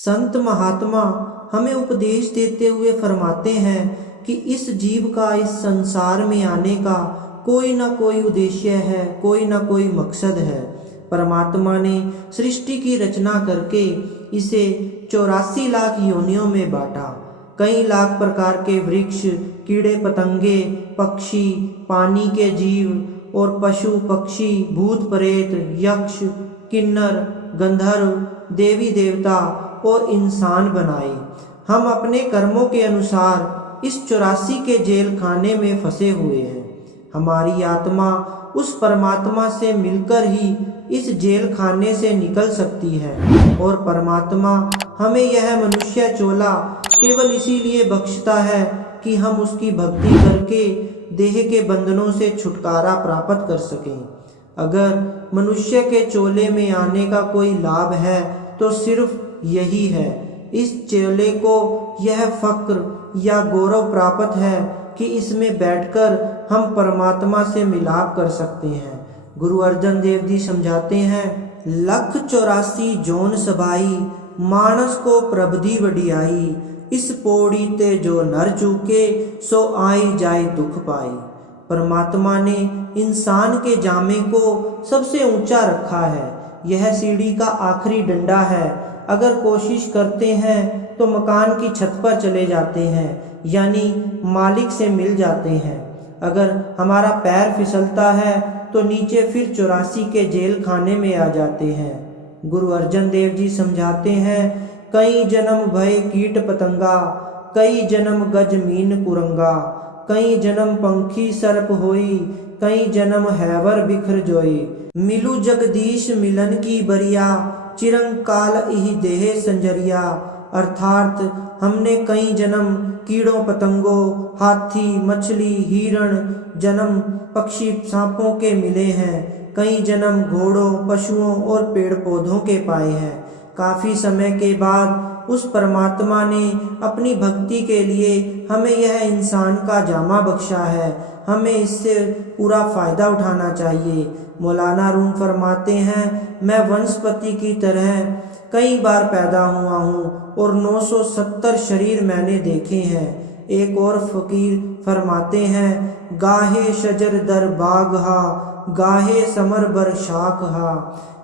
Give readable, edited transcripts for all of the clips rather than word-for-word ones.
संत महात्मा हमें उपदेश देते हुए फरमाते हैं कि इस जीव का इस संसार में आने का कोई ना कोई उद्देश्य है, कोई ना कोई मकसद है। परमात्मा ने सृष्टि की रचना करके इसे 84 लाख योनियों में बांटा। कई लाख प्रकार के वृक्ष, कीड़े पतंगे, पक्षी, पानी के जीव और पशु पक्षी, भूत प्रेत, यक्ष, किन्नर, गंधर्व, देवी देवता और इंसान बनाए। हम अपने कर्मों के अनुसार इस 84 के जेल खाने में फंसे हुए हैं। हमारी आत्मा उस परमात्मा से मिलकर ही इस जेल खाने से निकल सकती है और परमात्मा हमें यह मनुष्य चोला केवल इसीलिए बख्शता है कि हम उसकी भक्ति करके देह के बंधनों से छुटकारा प्राप्त कर सकें। अगर मनुष्य के चोले में आने का कोई लाभ है तो सिर्फ यही है। इस चोले को यह फक्र या गौरव प्राप्त है कि इसमें बैठकर हम परमात्मा से मिलाप कर सकते हैं। गुरु अर्जन देव जी समझाते हैं, 184 जोन सभाई, मानस को प्रबधि वडियाई, इस पौड़ी ते जो नर चूके, सो आई जाए दुख पाई। परमात्मा ने इंसान के जामे को सबसे ऊंचा रखा है। यह सीढ़ी का आखिरी डंडा है। अगर कोशिश करते हैं तो मकान की छत पर चले जाते हैं, यानी मालिक से मिल जाते हैं। अगर हमारा पैर फिसलता है तो नीचे फिर 84 के जेल खाने में आ जाते हैं। गुरु अर्जन देव जी समझाते हैं, कई जन्म भय कीट पतंगा, कई जन्म गज मीन कुरंगा, कई जन्म पंखी सर्प होई, कई जन्म हैवर बिखर जोई, मिलू जगदीश मिलन की बरिया, चिरंकाल इहि देह संजरिया। अर्थात हमने कई जन्म कीड़ों पतंगों, हाथी, मछली, हिरण, जन्म पक्षी सांपों के मिले हैं। कई जन्म घोड़ों, पशुओं और पेड़ पौधों के पाए हैं। काफी समय के बाद उस परमात्मा ने अपनी भक्ति के लिए हमें यह इंसान का जामा बख्शा है। हमें इससे पूरा फायदा उठाना चाहिए। मौलाना रूम फरमाते हैं, मैं वनस्पति की तरह कई बार पैदा हुआ हूँ और 970 शरीर मैंने देखे हैं। एक और फकीर फरमाते हैं, गाहे शजर दर बाग हा, गाहे समर बर शाख हा।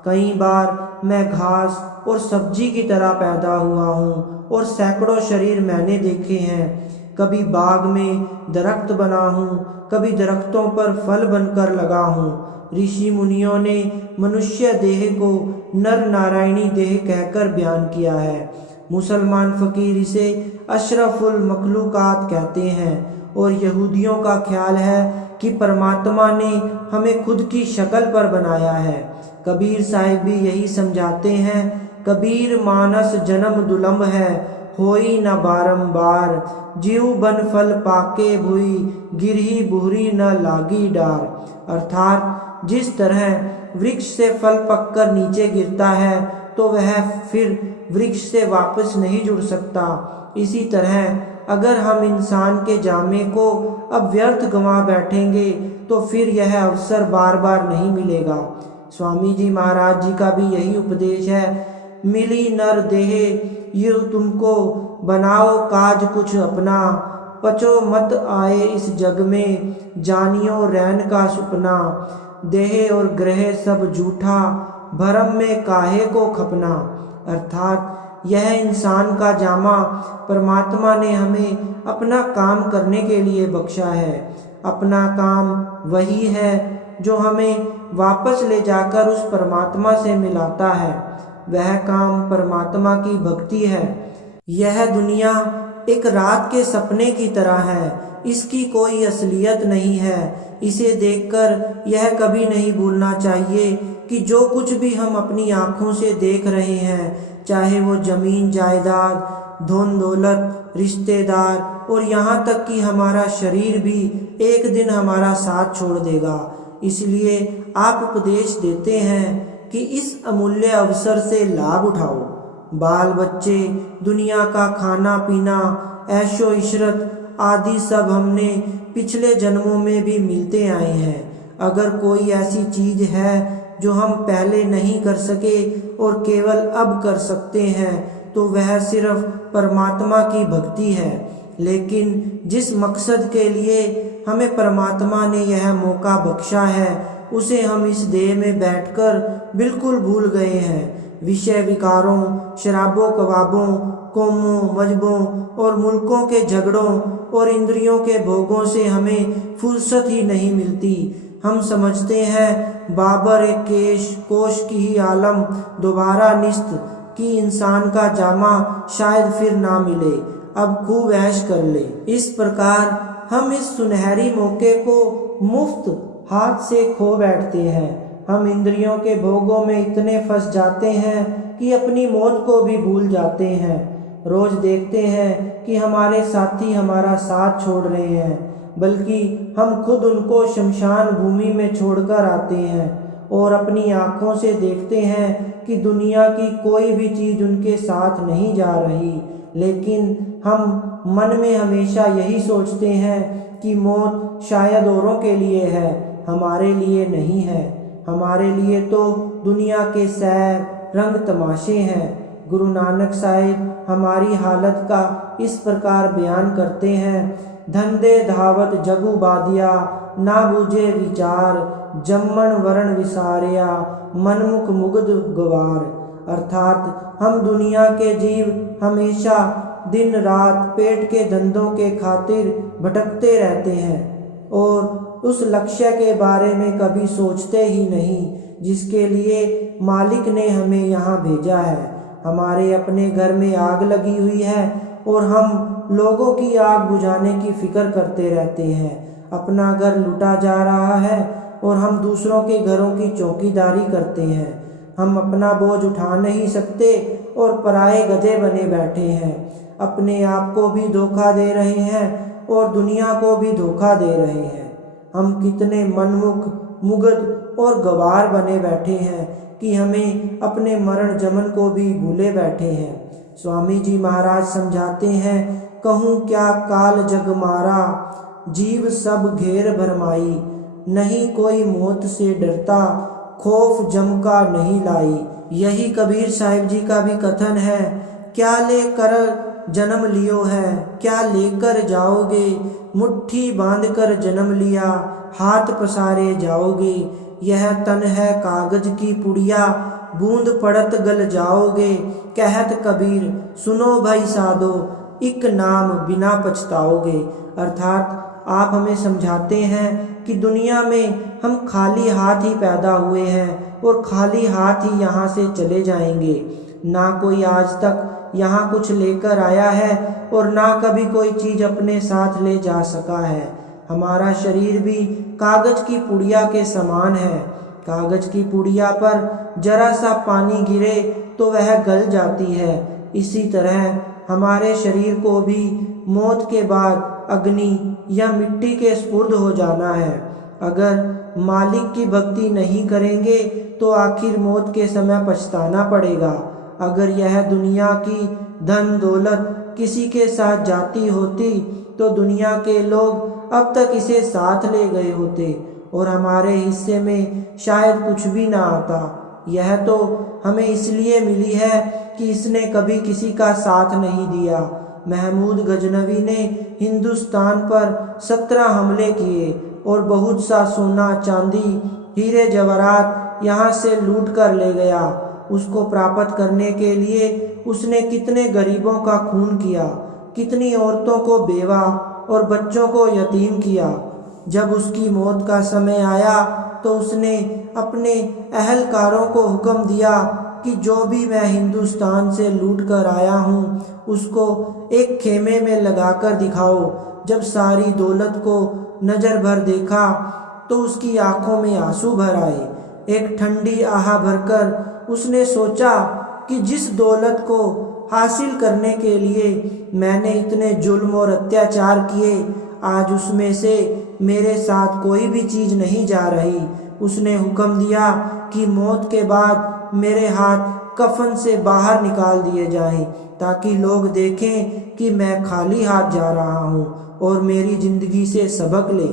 कई बार मैं घास और सब्जी की तरह पैदा हुआ हूँ और सैकड़ों शरीर मैंने देखे हैं। कभी बाग में दरख्त बना हूँ, कभी दरख्तों पर फल बनकर लगा हूँ। ऋषि मुनियों ने मनुष्य देह को नर नारायणी देह कहकर बयान किया है। मुसलमान फकीर इसे अशरफुल मखलूकात कहते हैं और यहूदियों का ख्याल है कि परमात्मा ने हमें खुद की शक्ल पर बनाया है। कबीर साहिब भी यही समझाते हैं, कबीर मानस जन्म दुलम्भ है, होई न बारंबार, जीव बन फल पाके भुई, गिरही बुहरी न लागी डार। अर्थात जिस तरह वृक्ष से फल पककर नीचे गिरता है तो वह फिर वृक्ष से वापस नहीं जुड़ सकता, इसी तरह अगर हम इंसान के जामे को अब व्यर्थ गंवा बैठेंगे तो फिर यह अवसर बार बार नहीं मिलेगा। स्वामी जी महाराज जी का भी यही उपदेश है, मिली नर देह ये तुमको, बनाओ काज कुछ अपना, पचो मत आए इस जग में, जानियो रैन का सुपना, देह और ग्रह सब झूठा, भरम में काहे को खपना। अर्थात यह इंसान का जामा परमात्मा ने हमें अपना काम करने के लिए बख्शा है। अपना काम वही है जो हमें वापस ले जाकर उस परमात्मा से मिलाता है। वह काम परमात्मा की भक्ति है। यह दुनिया एक रात के सपने की तरह है, इसकी कोई असलियत नहीं है। इसे देखकर यह कभी नहीं भूलना चाहिए कि जो कुछ भी हम अपनी आँखों से देख रहे हैं, चाहे वो जमीन जायदाद, धन दौलत, रिश्तेदार और यहाँ तक कि हमारा शरीर भी एक दिन हमारा साथ छोड़ देगा। इसलिए आप उपदेश देते हैं कि इस अमूल्य अवसर से लाभ उठाओ। बाल बच्चे, दुनिया का खाना पीना, ऐशो इशरत आदि सब हमने पिछले जन्मों में भी मिलते आए हैं। अगर कोई ऐसी चीज है जो हम पहले नहीं कर सके और केवल अब कर सकते हैं तो वह सिर्फ परमात्मा की भक्ति है। लेकिन जिस मकसद के लिए हमें परमात्मा ने यह मौका बख्शा है उसे हम इस देह में बैठकर बिल्कुल भूल गए हैं। विषय विकारों, शराबों कबाबों, कौमों मजहबों और मुल्कों के झगड़ों और इंद्रियों के भोगों से हमें फुर्सत ही नहीं मिलती। हम समझते हैं बाबर एक कोश की ही आलम दोबारा निस्त कि इंसान का जामा शायद फिर ना मिले, अब खूब ऐश कर ले। इस प्रकार हम इस सुनहरी मौके को मुफ्त हाथ से खो बैठते हैं। हम इंद्रियों के भोगों में इतने फंस जाते हैं कि अपनी मौत को भी भूल जाते हैं। रोज देखते हैं कि हमारे साथी हमारा साथ छोड़ रहे हैं, बल्कि हम खुद उनको शमशान भूमि में छोड़कर आते हैं और अपनी आँखों से देखते हैं कि दुनिया की कोई भी चीज़ उनके साथ नहीं जा रही। लेकिन हम मन में हमेशा यही सोचते हैं कि मौत शायद औरों के लिए है, हमारे लिए नहीं है। हमारे लिए तो दुनिया के सैर रंग तमाशे हैं। गुरु नानक साहिब हमारी हालत का इस प्रकार बयान करते हैं, धंधे धावत जगु बादिया, ना बूझे विचार, जम्मन वरण विसारिया, मनमुख मुग्ध गवार। अर्थात हम दुनिया के जीव हमेशा दिन रात पेट के धंधों के खातिर भटकते रहते हैं और उस लक्ष्य के बारे में कभी सोचते ही नहीं जिसके लिए मालिक ने हमें यहाँ भेजा है। हमारे अपने घर में आग लगी हुई है और हम लोगों की आग बुझाने की फिक्र करते रहते हैं। अपना घर लूटा जा रहा है और हम दूसरों के घरों की चौकीदारी करते हैं। हम अपना बोझ उठा नहीं सकते और पराए गधे बने बैठे हैं। अपने आप को भी धोखा दे रहे हैं और दुनिया को भी धोखा दे रहे हैं। हम कितने मनमुख मुग्ध और गवार बने बैठे हैं कि हमें अपने मरण जमन को भी भूले बैठे हैं। स्वामी जी महाराज समझाते हैं, कहूँ क्या काल जग मारा, जीव सब घेर भरमाई, नहीं कोई मौत से डरता, खौफ जम का नहीं लाई। यही कबीर साहिब जी का भी कथन है, क्या लेकर जन्म लियो है, क्या लेकर जाओगे, मुट्ठी बांधकर जन्म लिया, हाथ पसारे जाओगे। यह तन है कागज की पुड़िया, बूंद पड़त गल जाओगे। कहत कबीर सुनो भाई साधो, एक नाम बिना पछताओगे। अर्थात आप हमें समझाते हैं कि दुनिया में हम खाली हाथ ही पैदा हुए हैं और खाली हाथ ही यहाँ से चले जाएंगे। ना कोई आज तक यहाँ कुछ लेकर आया है और ना कभी कोई चीज़ अपने साथ ले जा सका है। हमारा शरीर भी कागज की पुड़िया के समान है। कागज की पुड़िया पर जरा सा पानी गिरे तो वह गल जाती है। इसी तरह हमारे शरीर को भी मौत के बाद अग्नि या मिट्टी के स्पुर्द हो जाना है। अगर मालिक की भक्ति नहीं करेंगे तो आखिर मौत के समय पछताना पड़ेगा। अगर यह दुनिया की धन दौलत किसी के साथ जाती होती तो दुनिया के लोग अब तक इसे साथ ले गए होते और हमारे हिस्से में शायद कुछ भी ना आता। यह तो हमें इसलिए मिली है कि इसने कभी किसी का साथ नहीं दिया। महमूद गजनवी ने हिंदुस्तान पर 17 हमले किए और बहुत सा सोना चांदी हीरे जवाहरात यहाँ से लूट कर ले गया। उसको प्राप्त करने के लिए उसने कितने गरीबों का खून किया, कितनी औरतों को बेवा और बच्चों को यतीम किया। जब उसकी मौत का समय आया तो उसने अपने अहलकारों को हुक्म दिया कि जो भी मैं हिंदुस्तान से लूट कर आया हूँ उसको एक खेमे में लगाकर दिखाओ। जब सारी दौलत को नज़र भर देखा तो उसकी आंखों में आंसू भर आए। एक ठंडी आह भरकर उसने सोचा कि जिस दौलत को हासिल करने के लिए मैंने इतने जुल्म और अत्याचार किए, आज उसमें से मेरे साथ कोई भी चीज़ नहीं जा रही। उसने हुक्म दिया कि मौत के बाद मेरे हाथ कफन से बाहर निकाल दिए जाएं, ताकि लोग देखें कि मैं खाली हाथ जा रहा हूँ और मेरी ज़िंदगी से सबक ले।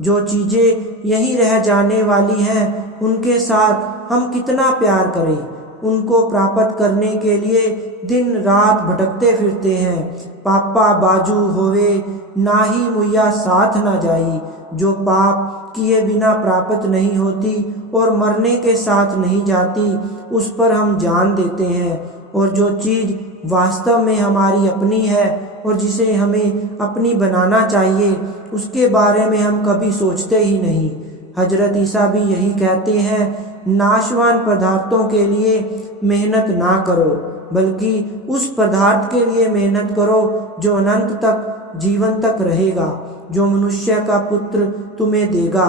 जो चीज़ें यहीं रह जाने वाली हैं उनके साथ हम कितना प्यार करें। उनको प्राप्त करने के लिए दिन रात भटकते फिरते हैं। पापा बाजू होवे नाही मुया साथ न जाई। जो पाप किए बिना प्राप्त नहीं होती और मरने के साथ नहीं जाती, उस पर हम जान देते हैं। और जो चीज़ वास्तव में हमारी अपनी है और जिसे हमें अपनी बनाना चाहिए, उसके बारे में हम कभी सोचते ही नहीं। हजरत ईसा भी यही कहते हैं, नाशवान पदार्थों के लिए मेहनत ना करो, बल्कि उस पदार्थ के लिए मेहनत करो जो अनंत तक जीवन तक रहेगा, जो मनुष्य का पुत्र तुम्हें देगा।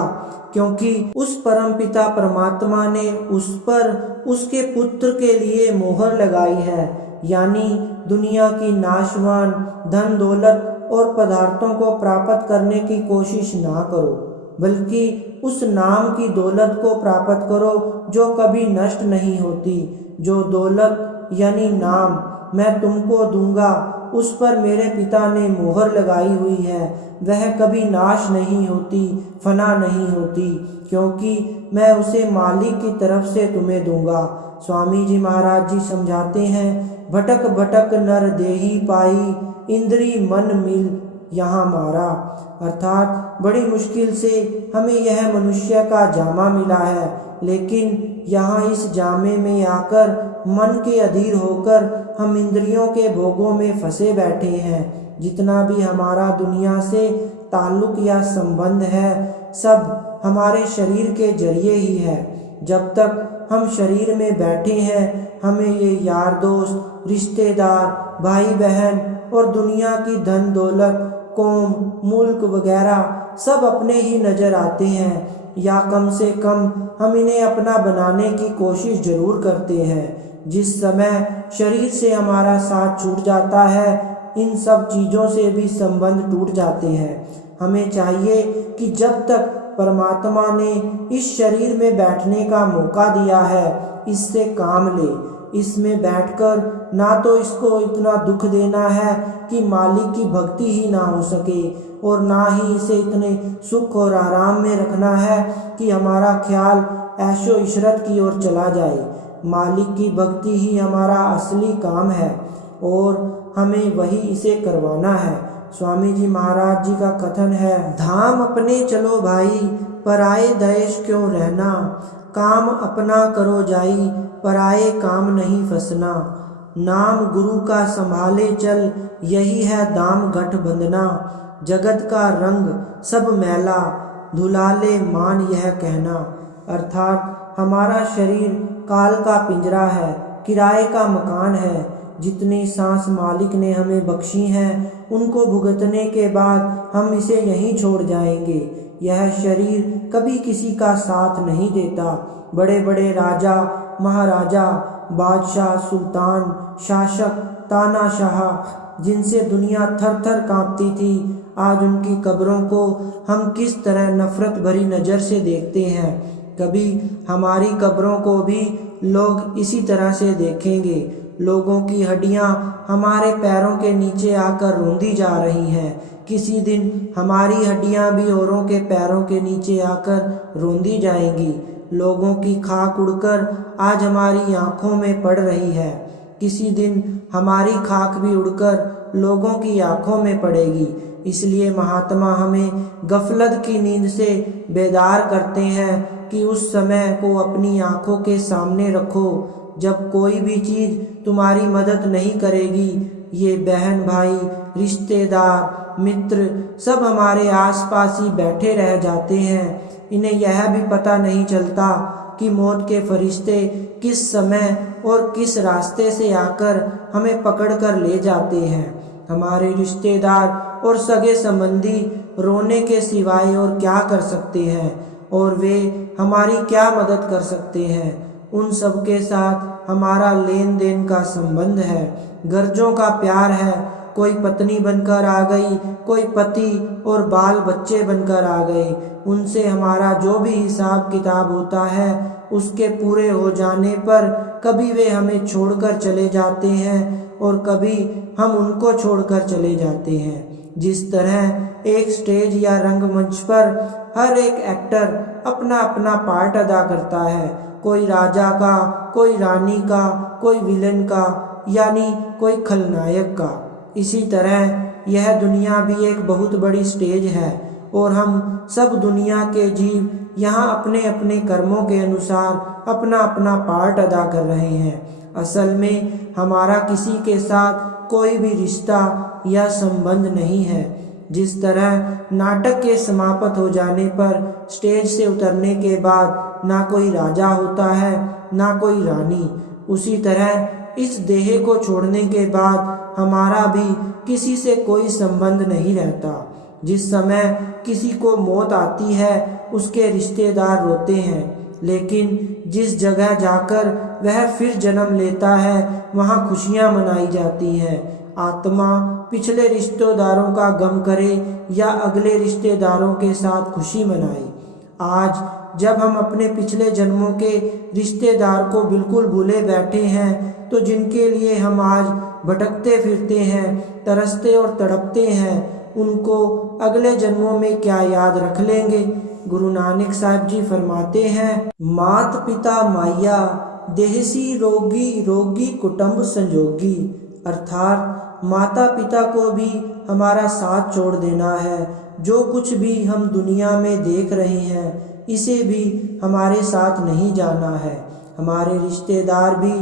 क्योंकि उस परमपिता परमात्मा ने उस पर उसके पुत्र के लिए मोहर लगाई है, यानी दुनिया की नाशवान धन दौलत और पदार्थों को प्राप्त करने की कोशिश ना करो, बल्कि उस नाम की दौलत को प्राप्त करो जो कभी नष्ट नहीं होती। जो दौलत यानी नाम मैं तुमको दूंगा, उस पर मेरे पिता ने मोहर लगाई हुई है, वह कभी नाश नहीं होती, फना नहीं होती, क्योंकि मैं उसे मालिक की तरफ से तुम्हें दूंगा। स्वामी जी महाराज जी समझाते हैं, भटक भटक नर देही पाई, इंद्री मन मिल यहाँ मारा। अर्थात बड़ी मुश्किल से हमें यह मनुष्य का जामा मिला है, लेकिन यहाँ इस जामे में आकर मन के अधीर होकर हम इंद्रियों के भोगों में फंसे बैठे हैं। जितना भी हमारा दुनिया से ताल्लुक या संबंध है, सब हमारे शरीर के जरिए ही है। जब तक हम शरीर में बैठे हैं, हमें ये यार दोस्त, रिश्तेदार, भाई बहन और दुनिया की धन दौलत, कौम, मुल्क वगैरह सब अपने ही नज़र आते हैं, या कम से कम हम इन्हें अपना बनाने की कोशिश जरूर करते हैं। जिस समय शरीर से हमारा साथ छूट जाता है, इन सब चीज़ों से भी संबंध टूट जाते हैं। हमें चाहिए कि जब तक परमात्मा ने इस शरीर में बैठने का मौका दिया है, इससे काम ले। इसमें बैठकर ना तो इसको इतना दुख देना है कि मालिक की भक्ति ही ना हो सके, और ना ही इसे इतने सुख और आराम में रखना है कि हमारा ख्याल ऐशो इशरत की ओर चला जाए। मालिक की भक्ति ही हमारा असली काम है और हमें वही इसे करवाना है। स्वामी जी महाराज जी का कथन है, धाम अपने चलो भाई, पराए देश क्यों रहना। काम अपना करो जाई, पराए काम नहीं फंसना। नाम गुरु का संभाले चल, यही है दाम गठ बंधना। जगत का रंग सब मैला, धुलाले मान यह कहना। अर्थात हमारा शरीर काल का पिंजरा है, किराए का मकान है। जितनी सांस मालिक ने हमें बख्शी हैं, उनको भुगतने के बाद हम इसे यहीं छोड़ जाएंगे। यह शरीर कभी किसी का साथ नहीं देता। बड़े बड़े राजा, महाराजा, बादशाह, सुल्तान, शासक, तानाशाह, जिनसे दुनिया थर थर कांपती थी, आज उनकी कब्रों को हम किस तरह नफरत भरी नज़र से देखते हैं। कभी हमारी कब्रों को भी लोग इसी तरह से देखेंगे। लोगों की हड्डियां हमारे पैरों के नीचे आकर रोंदी जा रही हैं। किसी दिन हमारी हड्डियां भी औरों के पैरों के नीचे आकर रोंदी जाएंगी। लोगों की खाक उड़कर आज हमारी आंखों में पड़ रही है। किसी दिन हमारी खाक भी उड़कर लोगों की आंखों में पड़ेगी। इसलिए महात्मा हमें गफलत की नींद से बेदार करते हैं कि उस समय को अपनी आंखों के सामने रखो जब कोई भी चीज़ तुम्हारी मदद नहीं करेगी। ये बहन भाई, रिश्तेदार, मित्र सब हमारे आसपास ही बैठे रह जाते हैं। इन्हें यह भी पता नहीं चलता कि मौत के फरिश्ते किस समय और किस रास्ते से आकर हमें पकड़ कर ले जाते हैं। हमारे रिश्तेदार और सगे संबंधी रोने के सिवाय और क्या कर सकते हैं, और वे हमारी क्या मदद कर सकते हैं। उन सब के साथ हमारा लेन देन का संबंध है, गर्जों का प्यार है। कोई पत्नी बनकर आ गई, कोई पति और बाल बच्चे बनकर आ गए। उनसे हमारा जो भी हिसाब किताब होता है, उसके पूरे हो जाने पर कभी वे हमें छोड़कर चले जाते हैं और कभी हम उनको छोड़कर चले जाते हैं। जिस तरह एक स्टेज या रंगमंच पर हर एक एक्टर अपना अपना पार्ट अदा करता है, कोई राजा का, कोई रानी का, कोई विलेन का, यानी कोई खलनायक का। इसी तरह यह दुनिया भी एक बहुत बड़ी स्टेज है और हम सब दुनिया के जीव यहाँ अपने अपने कर्मों के अनुसार अपना अपना पार्ट अदा कर रहे हैं। असल में हमारा किसी के साथ कोई भी रिश्ता या संबंध नहीं है। जिस तरह नाटक के समाप्त हो जाने पर स्टेज से उतरने के बाद ना कोई राजा होता है ना कोई रानी, उसी तरह इस देह को छोड़ने के बाद हमारा भी किसी से कोई संबंध नहीं रहता। जिस समय किसी को मौत आती है उसके रिश्तेदार रोते हैं, लेकिन जिस जगह जाकर वह फिर जन्म लेता है वहाँ खुशियाँ मनाई जाती हैं। आत्मा पिछले रिश्तेदारों का गम करे या अगले रिश्तेदारों के साथ खुशी मनाए। आज जब हम अपने पिछले जन्मों के रिश्तेदार को बिल्कुल भूले बैठे हैं, तो जिनके लिए हम आज भटकते फिरते हैं, तरसते और तड़पते हैं, उनको अगले जन्मों में क्या याद रख लेंगे। गुरु नानक साहब जी फरमाते हैं, मात पिता माया देहसी रोगी रोगी कुटुंब संजोगी, अर्थात माता पिता को भी हमारा साथ छोड़ देना है। जो कुछ भी हम दुनिया में देख रहे हैं इसे भी हमारे साथ नहीं जाना है। हमारे रिश्तेदार भी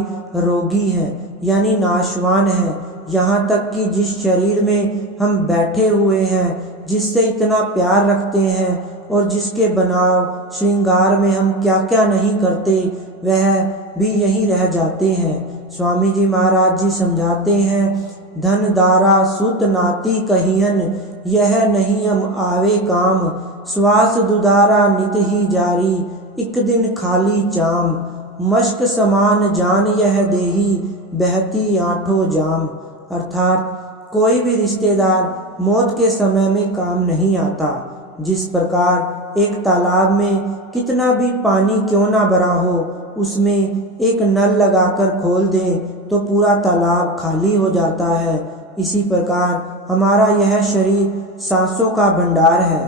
रोगी हैं, यानी नाशवान हैं। यहाँ तक कि जिस शरीर में हम बैठे हुए हैं, जिससे इतना प्यार रखते हैं और जिसके बनाव श्रृंगार में हम क्या क्या नहीं करते, वह भी यहीं रह जाते हैं। स्वामी जी महाराज जी समझाते हैं, धन दारा सुत नाती कहियन, यह नहीं हम आवे काम, श्वास दुदारा नित ही जारी, एक दिन खाली चाम, मश्क समान जान यह देही, बहती आंठों जाम। अर्थात कोई भी रिश्तेदार मौत के समय में काम नहीं आता। जिस प्रकार एक तालाब में कितना भी पानी क्यों ना भरा हो, उसमें एक नल लगाकर खोल दें तो पूरा तालाब खाली हो जाता है। इसी प्रकार हमारा यह शरीर सांसों का भंडार है।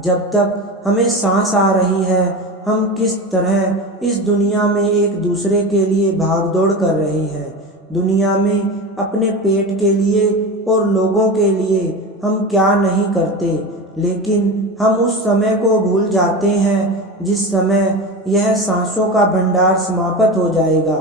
जब तक हमें सांस आ रही है, हम किस तरह इस दुनिया में एक दूसरे के लिए भाग दौड़ कर रहे हैं। दुनिया में अपने पेट के लिए और लोगों के लिए हम क्या नहीं करते, लेकिन हम उस समय को भूल जाते हैं जिस समय यह सांसों का भंडार समाप्त हो जाएगा।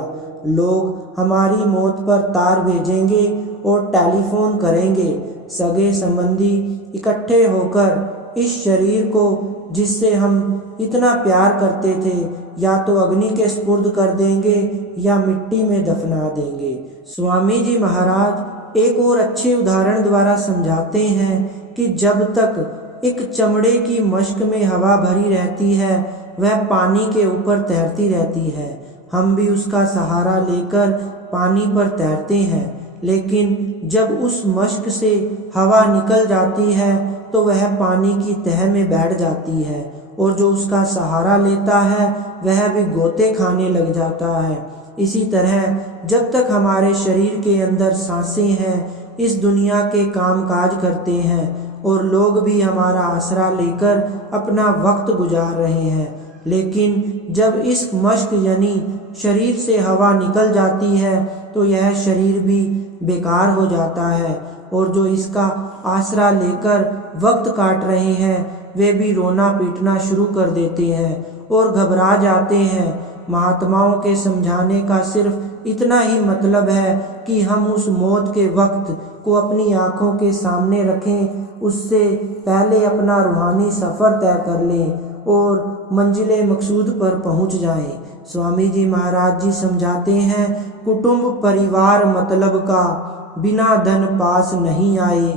लोग हमारी मौत पर तार भेजेंगे और टेलीफोन करेंगे। सगे संबंधी इकट्ठे होकर इस शरीर को, जिससे हम इतना प्यार करते थे, या तो अग्नि के स्पुर्द कर देंगे या मिट्टी में दफना देंगे। स्वामी जी महाराज एक और अच्छे उदाहरण द्वारा समझाते हैं कि जब तक एक चमड़े की मश्क में हवा भरी रहती है, वह पानी के ऊपर तैरती रहती है। हम भी उसका सहारा लेकर पानी पर तैरते हैं, लेकिन जब उस मश्क से हवा निकल जाती है तो वह पानी की तह में बैठ जाती है, और जो उसका सहारा लेता है वह भी गोते खाने लग जाता है। इसी तरह जब तक हमारे शरीर के अंदर सांसें हैं, इस दुनिया के काम काज करते हैं और लोग भी हमारा आसरा लेकर अपना वक्त गुजार रहे हैं। लेकिन जब इस मश्क यानी शरीर से हवा निकल जाती है तो यह शरीर भी बेकार हो जाता है, और जो इसका आसरा लेकर वक्त काट रहे हैं वे भी रोना पीटना शुरू कर देते हैं और घबरा जाते हैं। महात्माओं के समझाने का सिर्फ इतना ही मतलब है कि हम उस मौत के वक्त को अपनी आँखों के सामने रखें, उससे पहले अपना रूहानी सफ़र तय कर लें और मंजिले मकसूद पर पहुंच जाएं। स्वामी जी महाराज जी समझाते हैं, कुटुंब परिवार मतलब का, बिना धन पास नहीं आए।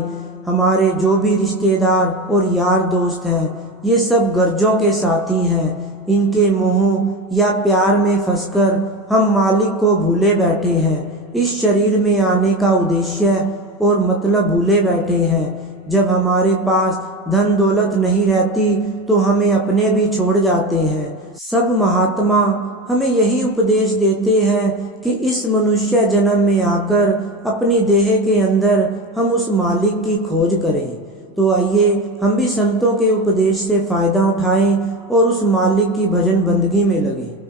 हमारे जो भी रिश्तेदार और यार दोस्त हैं, ये सब गर्जों के साथी हैं। इनके मोह या प्यार में फंसकर हम मालिक को भूले बैठे हैं। इस शरीर में आने का उद्देश्य और मतलब भूले बैठे हैं। जब हमारे पास धन दौलत नहीं रहती तो हमें अपने भी छोड़ जाते हैं। सब महात्मा हमें यही उपदेश देते हैं कि इस मनुष्य जन्म में आकर अपनी देह के अंदर हम उस मालिक की खोज करें। तो आइए हम भी संतों के उपदेश से फ़ायदा उठाएं और उस मालिक की भजन बंदगी में लगें।